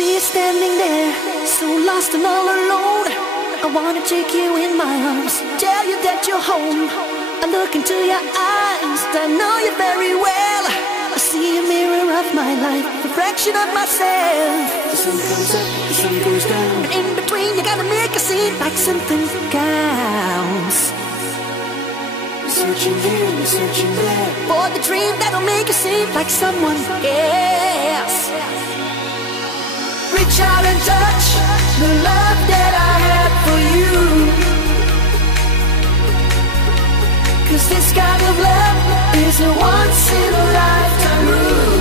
see you standing there, so lost and all alone. I wanna take you in my arms, tell you that you're home. I look into your eyes, I know you very well. I see a mirror of my life, reflection of myself. The sun comes up, the sun goes down, and in between you gotta make a scene like something counts. We're searching here, we're searching there, for the dream that'll make you seem like someone else. Reach out and touch the love that I have for you, 'cause this kind of love is a once in a lifetime rule.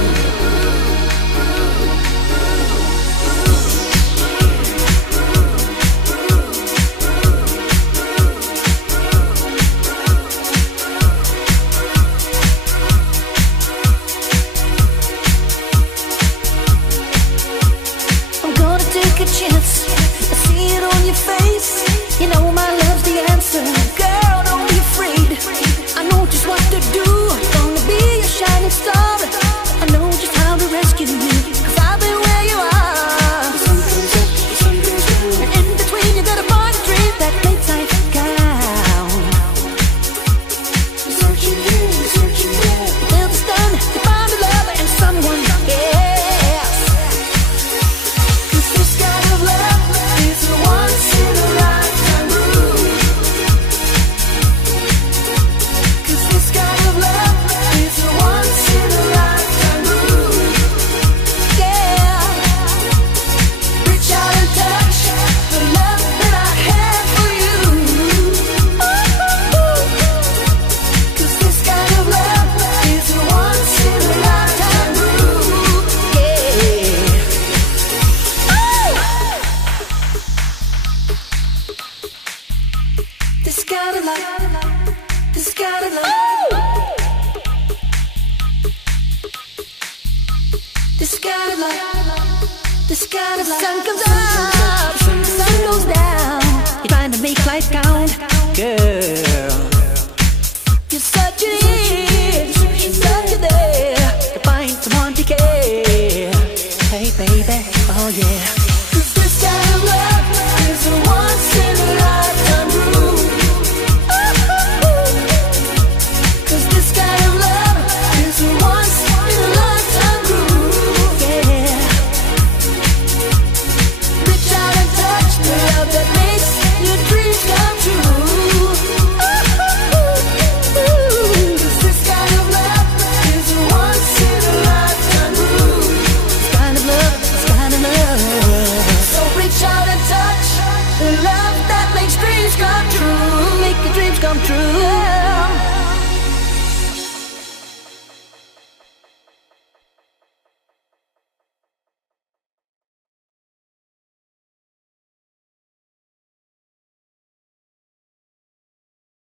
A chance, I see it on your face. You know my love's the answer. Girl, don't be afraid. I know just what to do. I'm gonna be a shining star. I know just how to rescue you, 'cause I've been where you are. The sun comes up, the sun goes down, and in between you gotta find a dream that makes life count. You're searching here, you're searching there, till it's done, you find a lover and someone else. This kind of love, this kind of love, this kind of love, this kind of love. Sun comes up, sun goes down. You're trying to make life count, girl. You're searching here, you're searching there to find someone to care. Hey baby, oh yeah. 'Cause this kind of love is a once in a lifetime rule. The love that makes dreams come true, make your dreams come true.